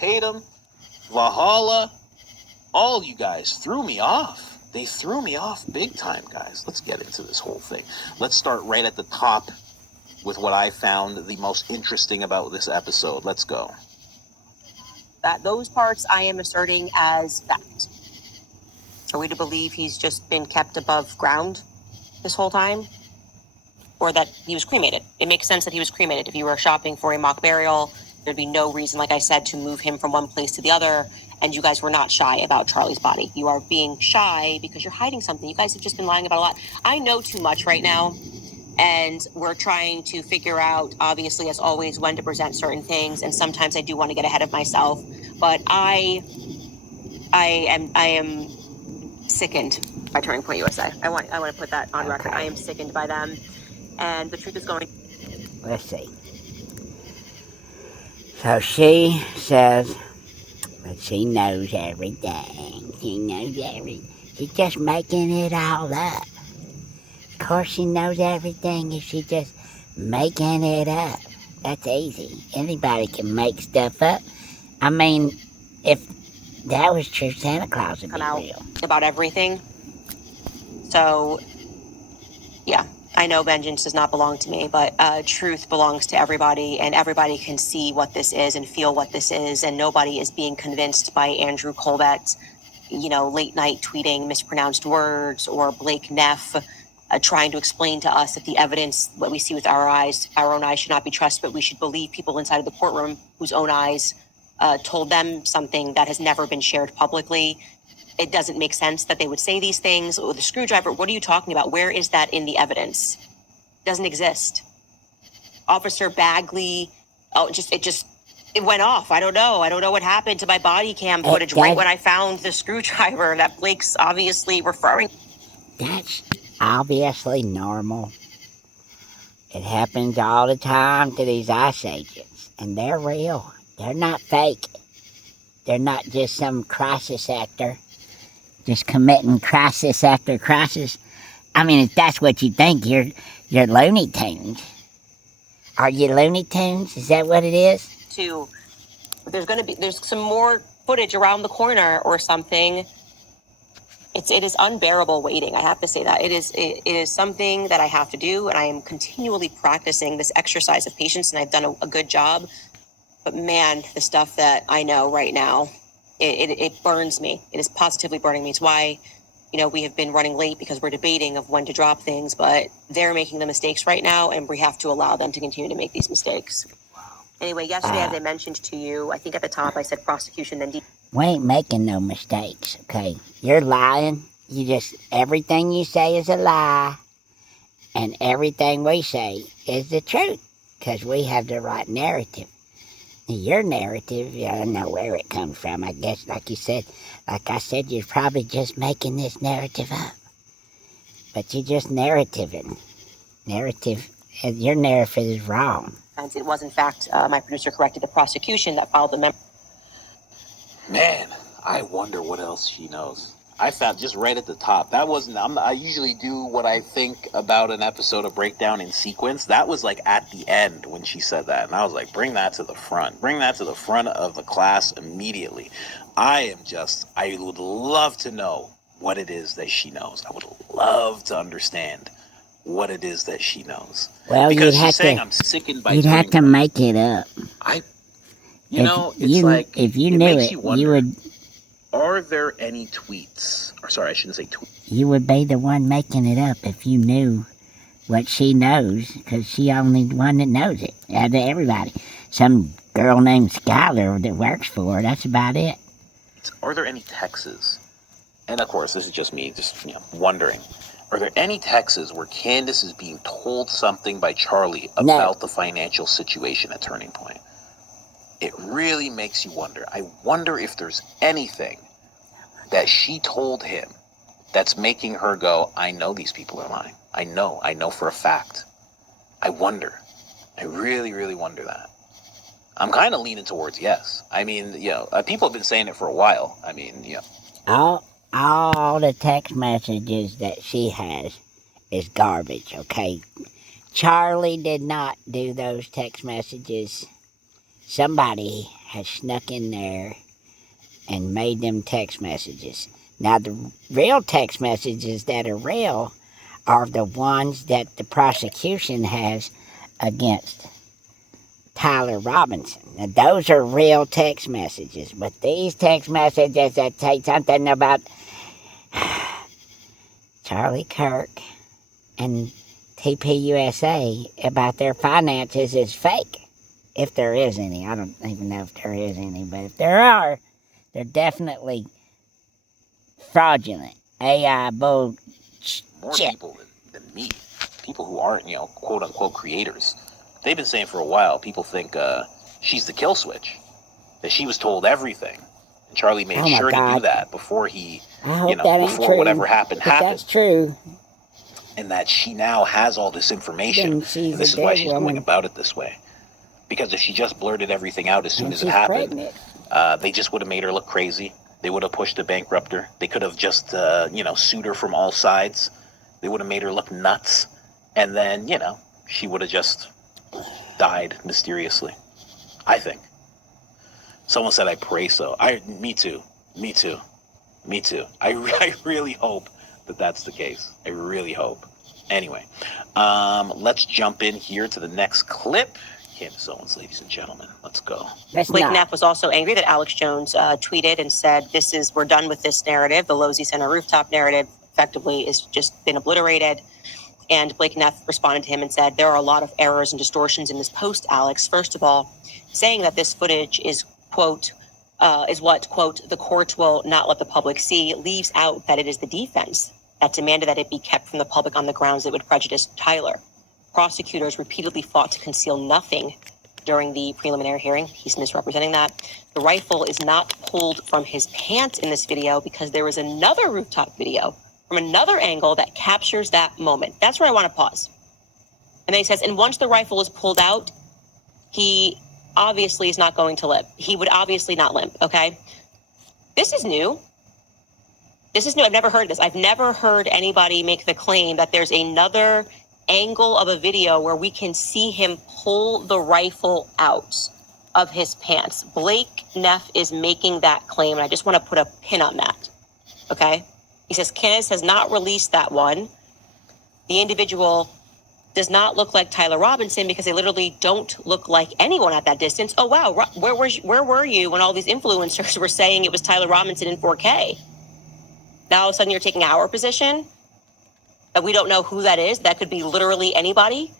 Tatum, Valhalla, all you guys threw me off. They threw me off big time, guys. Let's get into this whole thing. Let's start right at the top with what I found the most interesting about this episode. Let's go. That those parts I am asserting as fact. Are we to believe he's just been kept above ground this whole time? Or that he was cremated? It makes sense that he was cremated. If you were shopping for a mock burial, there'd be no reason, like I said, to move him from one place to the other. And you guys were not shy about Charlie's body. You are being shy because you're hiding something. You guys have just been lying about a lot. I know too much right now. And we're trying to figure out, obviously, as always, when to present certain things. And sometimes I do want to get ahead of myself. But I am sickened by Turning Point USA. I want to put that on record. I am sickened by them. And the truth is going... Let's see. So she says that she knows everything. She knows everything. She's just making it all up. Of course she knows everything if she's just making it up. That's easy. Anybody can make stuff up. I mean, if that was true, Santa Claus would be real. About everything. So, yeah. I know vengeance does not belong to me, but truth belongs to everybody, and everybody can see what this is and feel what this is, and nobody is being convinced by Andrew Colbett's, late night tweeting mispronounced words, or Blake Neff trying to explain to us that the evidence, what we see with our own eyes should not be trusted, but we should believe people inside of the courtroom whose own eyes told them something that has never been shared publicly. It doesn't make sense that they would say these things. Or the screwdriver, what are you talking about? Where is that in the evidence? It doesn't exist. Officer Bagley, it went off. I don't know what happened to my body cam footage right when I found the screwdriver that Blake's obviously referring. That's obviously normal. It happens all the time to these ICE agents, and they're real. They're not fake. They're not just some crisis actor. Just committing crisis after crisis. I mean, if that's what you think, you're Looney Tunes. Are you Looney Tunes? Is that what it is? There's some more footage around the corner or something. It is unbearable waiting. I have to say that. It is something that I have to do, and I am continually practicing this exercise of patience, and I've done a good job. But man, the stuff that I know right now, it burns me. It is positively burning me. It's why, we have been running late, because we're debating of when to drop things, but they're making the mistakes right now, and we have to allow them to continue to make these mistakes. Anyway, yesterday, as I mentioned to you, I think at the top I said prosecution, then... We ain't making no mistakes, okay? You're lying. Everything you say is a lie, and everything we say is the truth, because we have the right narrative. Your narrative, I don't know where it comes from. I guess, like I said, you're probably just making this narrative up. But you're just narrativing. Your narrative is wrong. And it was, in fact, my producer corrected the prosecution that filed the Man, I wonder what else she knows. I found just right at the top. That wasn't, I usually do what I think about an episode of Breakdown in sequence. That was like at the end when she said that. And I was like, bring that to the front. Bring that to the front of the class immediately. I would love to know what it is that she knows. I would love to understand what it is that she knows. Well, because she's saying I'm sickened by you'd have to make it up. If you knew it, you would... Are there any tweets? Or sorry, I shouldn't say tweets. You would be the one making it up if you knew what she knows, because she's only the one that knows it out of everybody. Some girl named Skylar that works for her, that's about it. Are there any texts? And of course, this is just me wondering. Are there any texts where Candace is being told something by Charlie about the financial situation at Turning Point? It really makes you wonder. I wonder if there's anything that she told him that's making her go, I know these people are lying. I know for a fact. I wonder. I really, really wonder that. I'm kind of leaning towards yes. I mean, people have been saying it for a while. I mean, All the text messages that she has is garbage, okay? Charlie did not do those text messages. somebody has snuck in there and made them text messages. Now, the real text messages that are real are the ones that the prosecution has against Tyler Robinson. Now, those are real text messages, but these text messages that say something about Charlie Kirk and TPUSA about their finances is fake. If there is any. I don't even know if there is any, but if there are, they're definitely fraudulent. AI bull More shit. people than me, people who aren't, quote unquote creators. They've been saying for a while, people think she's the kill switch, that she was told everything. And Charlie made Oh my sure to God. do that before he, I hope that ain't before true. whatever happened If happened. that's true, And that she now has all this information. then she's And this a is why dead she's woman. going about it this way. Because if she just blurted everything out as soon And as it she's happened, pregnant. they just would have made her look crazy. They would have pushed to bankrupt her. They could have just, sued her from all sides. They would have made her look nuts. And then, she would have just died mysteriously. I think. Someone said, I pray so. Me too. I really hope that that's the case. I really hope. Anyway, let's jump in here to the next clip. Candace Owens, ladies and gentlemen, let's go. Blake Neff was also angry that Alex Jones tweeted and said, we're done with this narrative. The Losey Center rooftop narrative effectively is just been obliterated. And Blake Neff responded to him and said, there are a lot of errors and distortions in this post, Alex. First of all, saying that this footage is, quote, is what, quote, the courts will not let the public see, leaves out that it is the defense that demanded that it be kept from the public on the grounds it would prejudice Tyler. Prosecutors repeatedly fought to conceal nothing during the preliminary hearing. He's misrepresenting that. The rifle is not pulled from his pants in this video because there is another rooftop video from another angle that captures that moment. That's where I want to pause. And then he says, and once the rifle is pulled out, he obviously is not going to limp. He would obviously not limp, okay? This is new. I've never heard this. I've never heard anybody make the claim that there's another angle of a video where we can see him pull the rifle out of his pants. Blake Neff is making that claim, and I just want to put a pin on that, okay? He says, Candace has not released that one. The individual does not look like Tyler Robinson because they literally don't look like anyone at that distance. Oh, wow, where were you when all these influencers were saying it was Tyler Robinson in 4K? Now all of a sudden you're taking our position? That we don't know who that is. That could be literally anybody.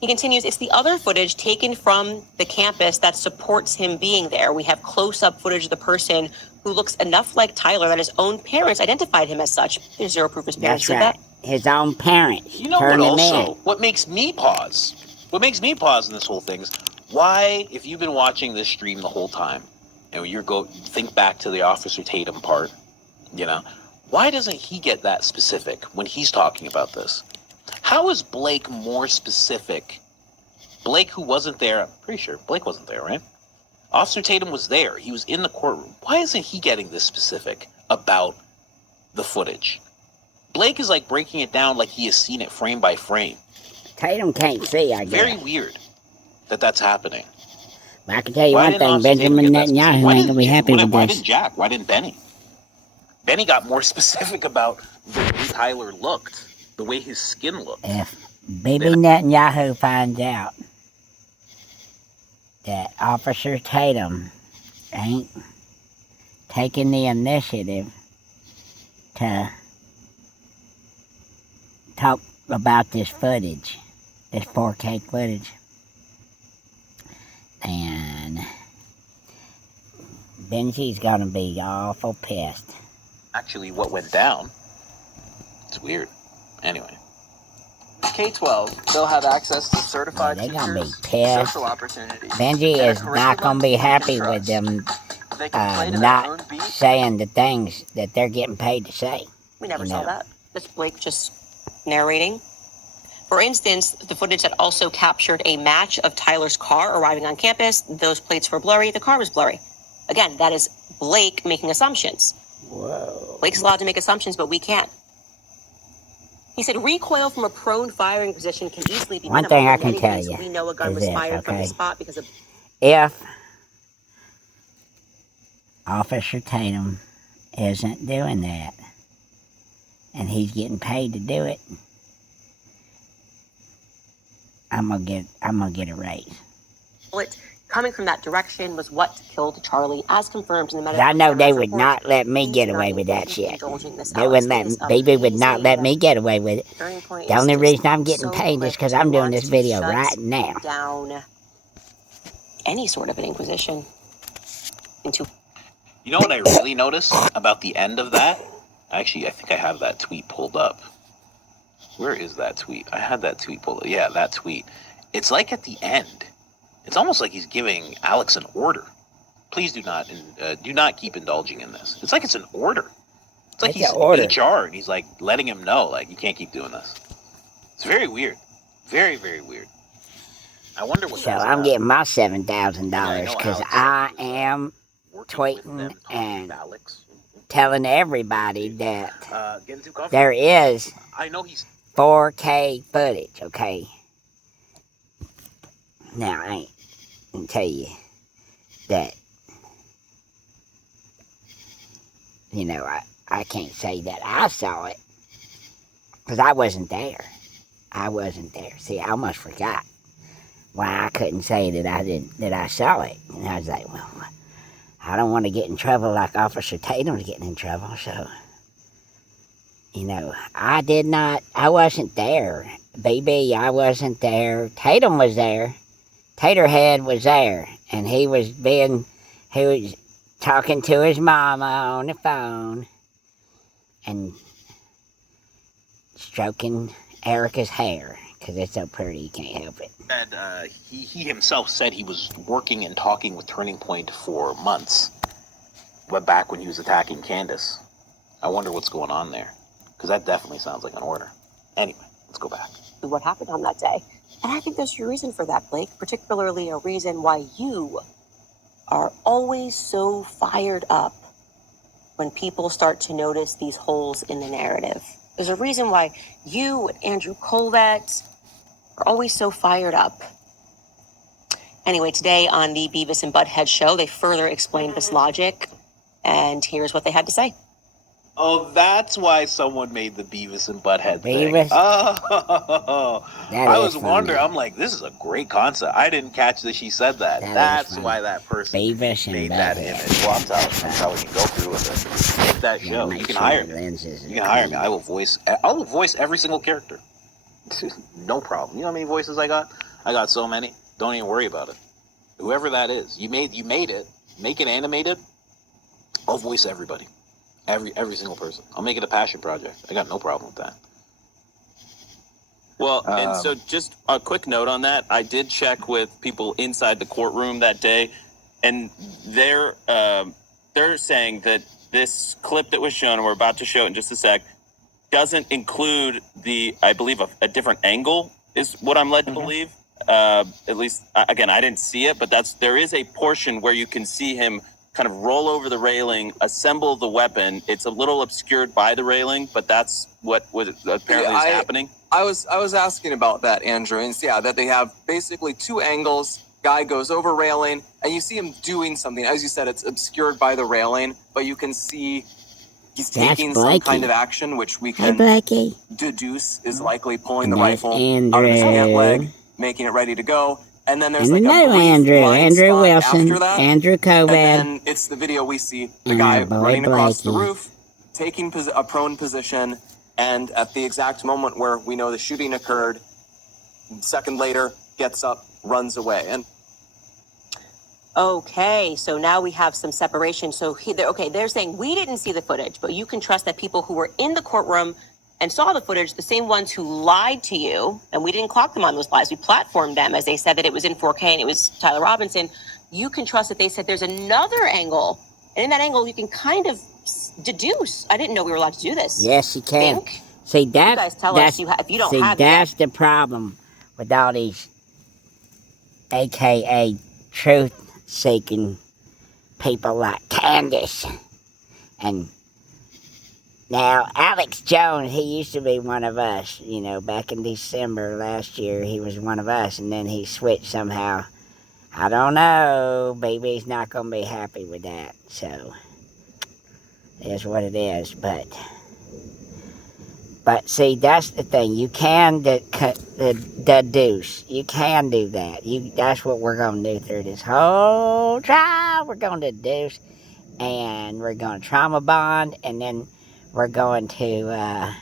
He continues, it's the other footage taken from the campus that supports him being there. We have close-up footage of the person who looks enough like Tyler that his own parents identified him as such. There's zero proof his parents That's did right. that. His own parents. You know turned what him also, in. what makes me pause in this whole thing is, why, if you've been watching this stream the whole time, and think back to the Officer Tatum part, why doesn't he get that specific when he's talking about this? How is Blake more specific? Blake, who wasn't there, I'm pretty sure Blake wasn't there, right? Officer Tatum was there. He was in the courtroom. Why isn't he getting this specific about the footage? Blake is like breaking it down like he has seen it frame by frame. Tatum can't see, I guess. Very weird that that's happening. But I can tell you Why one didn't thing, Officer Tatum Benjamin get that specific? Netanyahu Why ain't gonna be didn't- happy with Why this. didn't Jack? Why didn't Benny? Benny got more specific about the way Tyler looked, the way his skin looked. If Bibi Netanyahu finds out that Officer Tatum ain't taking the initiative to talk about this footage, this 4K footage, then Benji's gonna be awful pissed. Actually, what went down, it's weird. Anyway. K-12, they'll have access to certified They're gonna be teachers, pissed. social opportunities. Benji and a is not gonna be curriculum you can happy with trust. them They can play to their not own beat. saying the things that they're getting paid to say. We never You saw know. that. That's Blake just narrating. For instance, the footage that also captured a match of Tyler's car arriving on campus, those plates were blurry, the car was blurry. Again, that is Blake making assumptions. Whoa. Blake's allowed to make assumptions, but we can't. He said recoil from a prone firing position can easily be One minimal. thing I In can many tell cases, you we know a gun is was this, fired from the okay? spot because of If Officer Tatum isn't doing that, and he's getting paid to do it, I'm gonna get a raise. bullet coming from that direction was what killed Charlie, as confirmed in the 'Cause medical I know they examiner's would report. not let me Please get do not away with that keep shit. indulging this, They Alex. wouldn't It is let BB would not let amazing. me get away with it. Turning Point The is only just reason I'm getting so paid is quick because to I'm doing want this to video shut right now. down any sort of an inquisition into. You know what I really noticed about the end of that? Actually, I think I have that tweet pulled up. Where is that tweet? I had that tweet pulled up. Yeah, that tweet. It's like at the end, it's almost like he's giving Alex an order. Please do not keep indulging in this. It's like it's an order. It's like It's he's an order. HR and he's like letting him know, like, you can't keep doing this. It's very weird. Very, very weird. I wonder what So that's I'm about. getting my $7,000 know because Alex I was, am working with tweeting them, talking and with Alex. telling everybody that Getting too comfortable. there is I know he's 4K footage, okay? Now, I ain't gonna tell you that, you know, I can't say that I saw it because I wasn't there. I wasn't there. See, I almost forgot why I couldn't say that I saw it. And I was like, well, I don't want to get in trouble like Officer Tatum's getting in trouble, so, you know, I wasn't there. BB, I wasn't there. Tatum was there. Taterhead was there, and he was talking to his mama on the phone and stroking Erica's hair, because it's so pretty you can't help it. said, he himself said he was working and talking with Turning Point for months, but back when he was attacking Candace. I wonder what's going on there, because that definitely sounds like an order. Anyway, let's go back. What happened on that day. And I think there's a reason for that, Blake, particularly a reason why you are always so fired up when people start to notice these holes in the narrative. There's a reason why you and Andrew Colvett are always so fired up. Anyway, today on the Beavis and Butthead show, they further explained this logic, and here's what they had to say. Oh, that's why someone made the Beavis and Butthead thing. Beavis? Oh, That I is was funny. wondering. I'm like, this is a great concept. I didn't catch that she said that. That is That's funny. why that person Beavis and made that Butthead. image. Well, I'm telling you, go through with it. Make that Yeah, show. make You can sure hire the me. lenses are You can hire me. clean. I will voice every single character. No problem. You know how many voices I got? I got so many. Don't even worry about it. Whoever that is, you made it. Make it animated. I'll voice everybody. Every single person. I'll make it a passion project. I got no problem with that. Well, and so just a quick note on that. I did check with people inside the courtroom that day, and they're saying that this clip that was shown, and we're about to show it in just a sec, doesn't include I believe, a different angle is what I'm led to believe. At least, again, I didn't see it, but there is a portion where you can see him kind of roll over the railing, assemble the weapon. It's a little obscured by the railing, but that's what apparently is happening. I was asking about that, Andrew, and yeah, that they have basically two angles. Guy goes over railing, and you see him doing something. As you said, it's obscured by the railing, but you can see he's That's taking some Blakey. kind of action, which we Hey, can Blakey. deduce is likely pulling And the that's rifle out of his Andrew. pant leg, making it ready to go. And then there's And like a another brief Andrew. blind Andrew spot Wilson. after that. Andrew And Kovac. then it's the video we see the And guy our boy running across the Blakey. roof, taking a prone position, and at the exact moment where we know the shooting occurred, a second later, gets up, runs away. And Okay, so now we have some separation. So they're saying we didn't see the footage, but you can trust that people who were in the courtroom and saw the footage, the same ones who lied to you, and we didn't clock them on those lies. We platformed them as they said that it was in 4K and it was Tyler Robinson. You can trust that they said there's another angle, and in that angle you can kind of deduce. I didn't know we were allowed to do this. Yes, you can. Think? See, You guys tell us if you don't have it yet. that's the problem with all these AKA truth-seeking people like Candace and Now, Alex Jones, he used to be one of us. You know, back in December last year, he was one of us, and then he switched somehow. I don't know. BB's not going to be happy with that. So, it is what it is. But see, that's the thing. You can deduce. You can do that. That's what we're going to do through this whole trial. We're going to deduce, and we're going to trauma bond, and then we're going to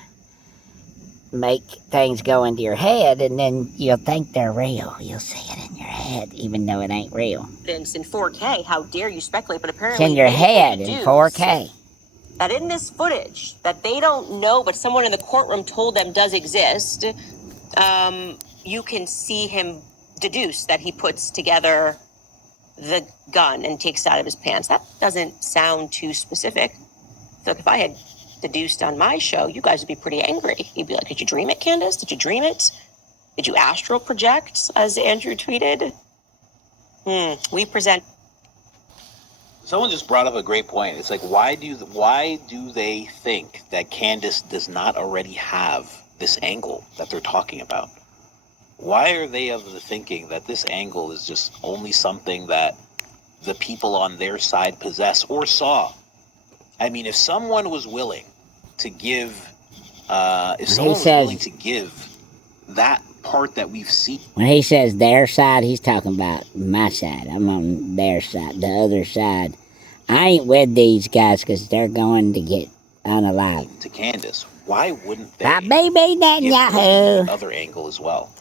make things go into your head, and then you'll think they're real. You'll see it in your head, even though it ain't real. Evidence in 4K. How dare you speculate? But It's apparently, in your they head in deduce 4K. that in this footage that they don't know, but someone in the courtroom told them does exist. You can see him deduce that he puts together the gun and takes it out of his pants. That doesn't sound too specific. So if I had deduced on my show, you guys would be pretty angry. You'd be like, did you dream it, Candace? Did you dream it? Did you astral project, as Andrew tweeted? We present. Someone just brought up a great point. It's like, why do they think that Candace does not already have this angle that they're talking about? Why are they of the thinking that this angle is just only something that the people on their side possess or saw? I mean, if someone was willing to give, willing to give that part that we've seen. When he says their side, he's talking about my side. I'm on their side, the other side. I ain't with these guys because they're going to get unalived. To Candace, why wouldn't they? Bye, baby, give her Netanyahu. the other angle as well?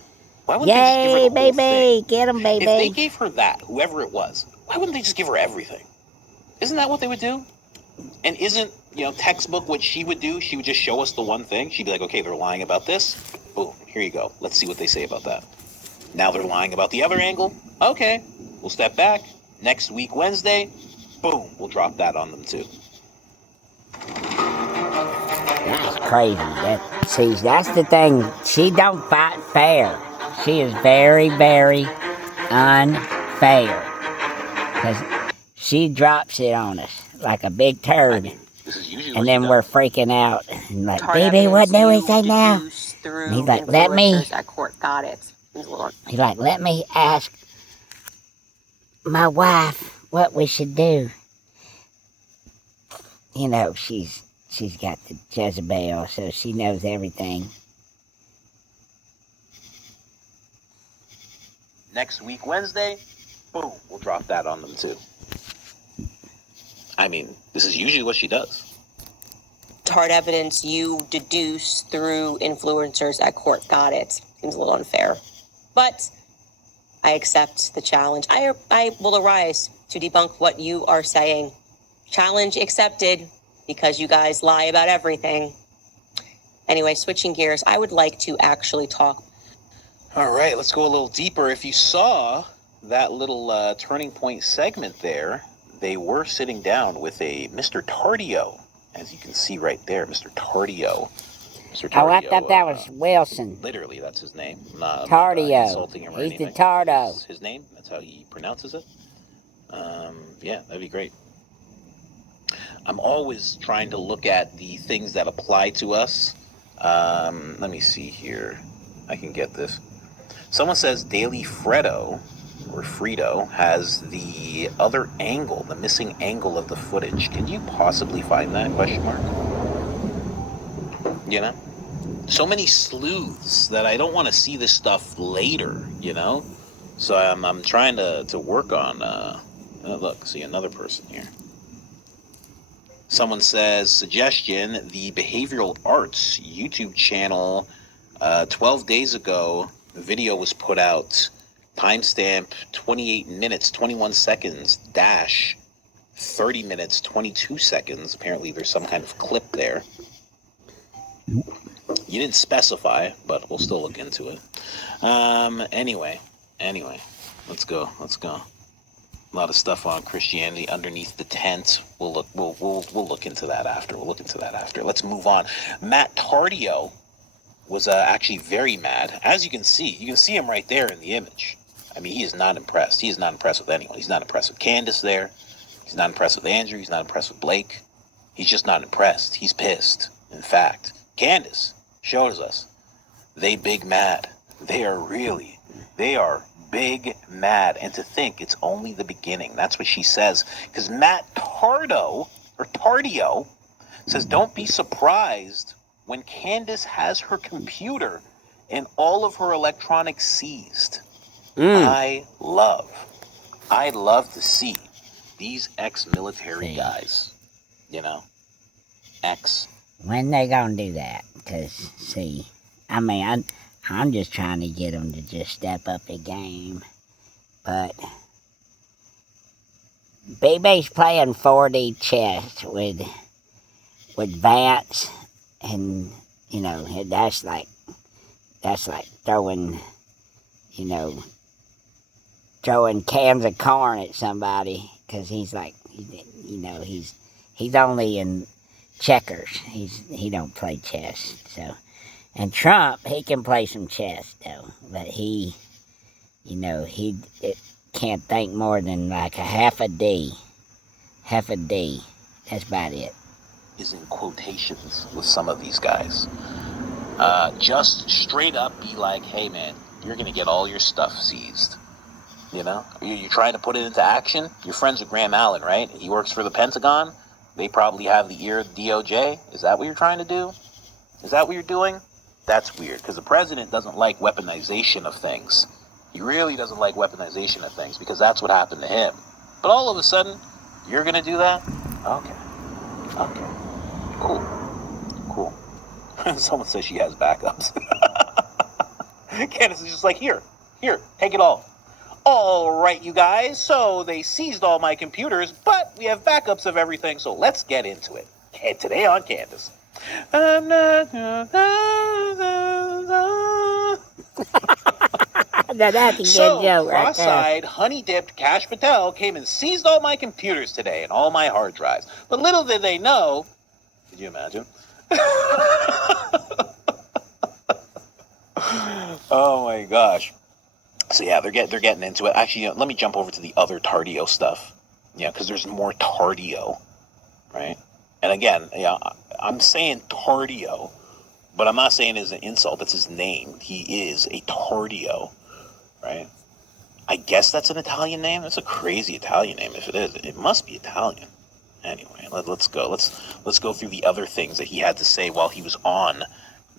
Why wouldn't they just give her Yay, the whole baby. thing? Get him, If they baby. gave her that, whoever it was, why wouldn't they just give her everything? Isn't that what they would do? And isn't, textbook what she would do? She would just show us the one thing. She'd be like, okay, they're lying about this. Boom, here you go. Let's see what they say about that. Now they're lying about the other angle. Okay, we'll step back. Next week, Wednesday, boom, we'll drop that on them too. That's crazy. That's the thing. She don't fight fair. She is very, very unfair. Because she drops it on us like a big turd. This is usually And what then she we're does. freaking out. And like, Tar baby, what do we evidence say you now? deduce through And he's like, let me- influencers at court. Got it. He's like, let me ask my wife what we should do. She's got the Jezebel, so she knows everything. Next week, Wednesday, boom, we'll drop that on them too. I mean, this is usually what she does. Hard evidence you deduce through influencers at court. Got it. Seems a little unfair. But I accept the challenge. I will arise to debunk what you are saying. Challenge accepted, because you guys lie about everything. Anyway, switching gears, I would like to actually talk. All right, let's go a little deeper. If you saw that little turning point segment there, they were sitting down with a Mr. Tardio, as you can see right there, Mr. Tardio. Mr. Tardio. Oh, I thought that was Wilson. Literally, that's his name. I'm not Tardio. insulting him or He's the anything. Tardo. It's his name. That's how he pronounces it. Yeah, that'd be great. I'm always trying to look at the things that apply to us. Let me see here. I can get this. Someone says Daily Fredo, or Frito, has the other angle, the missing angle of the footage. Can you possibly find that, question mark? So many sleuths that I don't want to see this stuff later, So I'm trying to work on, look, see another person here. Someone says, suggestion, the Behavioral Arts YouTube channel, 12 days ago, the video was put out, timestamp 28 minutes, 21 seconds, dash 30 minutes, 22 seconds. Apparently there's some kind of clip there. You didn't specify, but we'll still look into it. Anyway, let's go. A lot of stuff on Christianity underneath the tent. We'll look into that after. Let's move on. Matt Tardio was actually very mad. As you can see him right there in the image. I mean, he is not impressed. He is not impressed with anyone. He's not impressed with Candace there. He's not impressed with Andrew. He's not impressed with Blake. He's just not impressed. He's pissed. In fact, Candace shows us they big mad. They are big mad. And to think it's only the beginning. That's what she says. Because Matt Tardio says, don't be surprised when Candace has her computer and all of her electronics seized. I love to see these ex-military guys, When they gonna do that? Because, see, I mean, I'm just trying to get them to just step up the game. But BB's playing 4D chess with Vance, and, that's like throwing, throwing cans of corn at somebody, because he's like, he's only in checkers. He don't play chess. So, and Trump, he can play some chess though, but he can't think more than like a half a D. That's about it. Is in quotations with some of these guys. Just straight up be like, hey man, you're gonna get all your stuff seized. You're trying to put it into action. You're friends with Graham Allen, right? He works for the Pentagon. They probably have the ear of the DOJ. Is that what you're trying to do? Is that what you're doing? That's weird, because the president doesn't like weaponization of things. He really doesn't like weaponization of things, because that's what happened to him. But all of a sudden, you're gonna do that? Okay. Cool. Someone says she has backups. Candace is just like, here, take it all. All right, you guys, so they seized all my computers, but we have backups of everything, so let's get into it. And today on Candace. I'm not... Now that's a good So, joke right there. cross-eyed, honey-dipped Kash Patel came and seized all my computers today and all my hard drives. But little did they know... Could you imagine? Oh my gosh. So yeah, they're getting into it. Actually, let me jump over to the other Tardio stuff. Because there's more Tardio, right? And again, I'm saying Tardio, but I'm not saying it as an insult. That's his name. He is a Tardio, right? I guess that's an Italian name. That's a crazy Italian name. If it is, it must be Italian. Anyway, let's go. Let's go through the other things that he had to say while he was on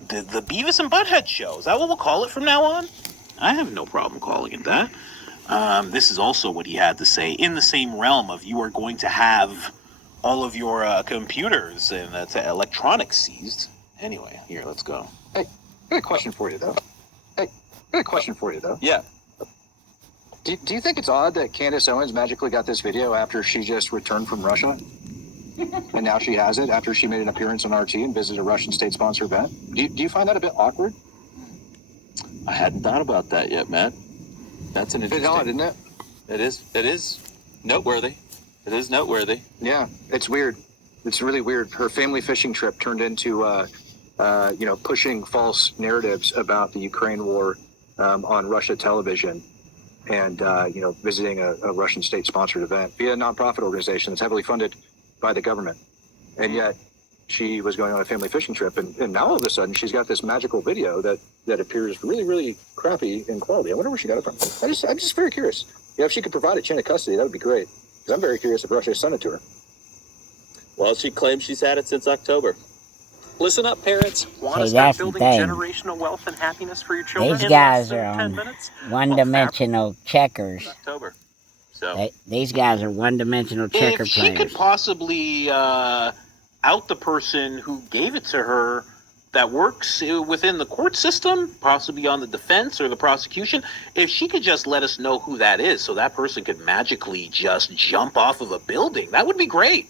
the Beavis and Butthead show. Is that what we'll call it from now on? I have no problem calling it that. This is also what he had to say in the same realm of you are going to have all of your computers and electronics seized. Anyway, here, let's go. Hey, I got a question for you, though. Yeah. Do you think it's odd that Candace Owens magically got this video after she just returned from Russia? And now she has it after she made an appearance on RT and visited a Russian state-sponsored event? Do you find that a bit awkward? I hadn't thought about that yet, Matt. That's an A bit interesting... odd, isn't it? It is noteworthy. It is noteworthy. Yeah, it's weird. It's really weird. Her family fishing trip turned into, pushing false narratives about the Ukraine war on Russia television, and visiting a Russian state-sponsored event via a nonprofit organization that's heavily funded by the government. And yet, she was going on a family fishing trip, and now all of a sudden she's got this magical video that appears really, really crappy in quality. I wonder where she got it from. I'm just very curious. If she could provide a chain of custody, that would be great. Because I'm very curious if Russia sent it to her. Well, she claims she's had it since October. Listen up, parents. Want to See, start that's the building thing. generational wealth and happiness for your children? These in guys less are than 10 on minutes? one-dimensional checkers. October. So These guys are one-dimensional checker If she players. could possibly out the person who gave it to her that works within the court system, possibly on the defense or the prosecution, if she could just let us know who that is so that person could magically just jump off of a building, that would be great.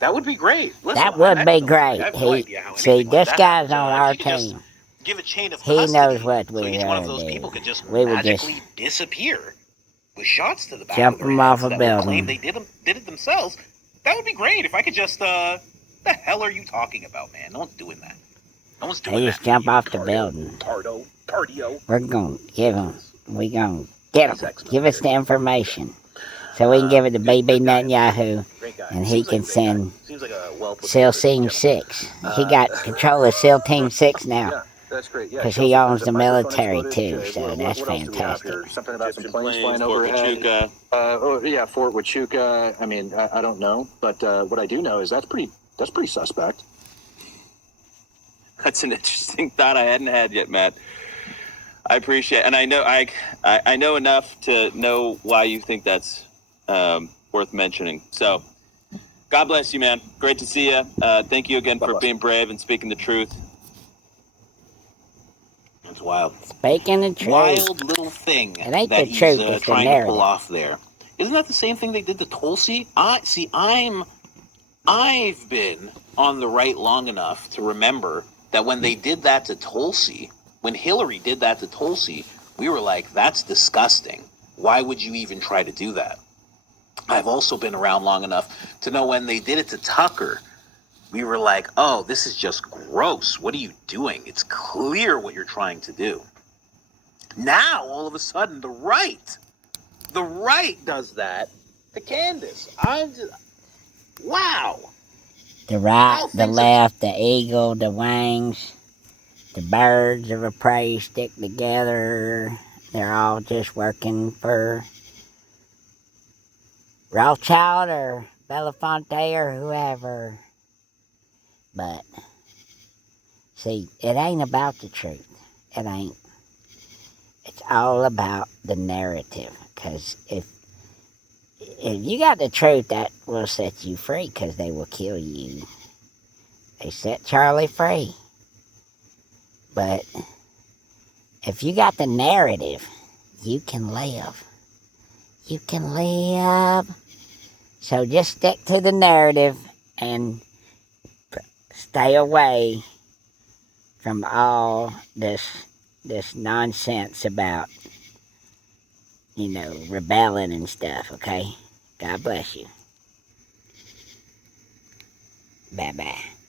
That would be great. Listen, That would I be have no great. idea how See, anything like this that guy's happens. on If our she could just team. give a chain of He custody, knows what so we're each one of gonna those do. people could just We would just magically disappear with shots to the back jump of their them heads off a that would building. claim they did it themselves. That would be great if I could just the hell are you talking about, man? No one's doing that. No one's doing They that. just jump off the Tardo, building. Tardio. We're going to give them. We're going to get them. Sex Give us the information. So we can give it to BB Good guy. Netanyahu, Great guy. and he Seems like can a great guy. send Seems like a well SEAL Team 6. He got control of SEAL Team 6 now. Yeah, that's great. Yeah, Because Chelsea, he owns there's the a microphone military exploded. too, so What that's else do we have fantastic. here? Something about some Egyptian planes flying Fort overhead. Huachuca. Oh yeah, Fort Huachuca. I mean, I don't know, but what I do know is that's pretty suspect. That's an interesting thought I hadn't had yet, Matt. I appreciate it. And I know I know enough to know why you think that's worth mentioning. So God bless you, man. Great to see you. Thank you again for being brave and speaking the truth. It's wild. Speaking the truth. Wild little thing It ain't that the he's truth, it's the trying to narrative. pull off there. Isn't that the same thing they did to Tulsi? I've been on the right long enough to remember that when they did that to Tulsi, when Hillary did that to Tulsi, we were like, that's disgusting. Why would you even try to do that? I've also been around long enough to know when they did it to Tucker, we were like, oh, this is just gross. What are you doing? It's clear what you're trying to do. Now, all of a sudden, the right does that to Candace. Wow. The right, How the things left, the eagle, the wings, the birds of a prey stick together. They're all just working for Rothschild or Belafonte or whoever. But, see, it ain't about the truth. It ain't. It's all about the narrative. Because if you got the truth, that will set you free, because they will kill you. They set Charlie free. But if you got the narrative, you can live. You can live. So just stick to the narrative and stay away from all this nonsense about, rebelling and stuff, okay? God bless you. Bye-bye.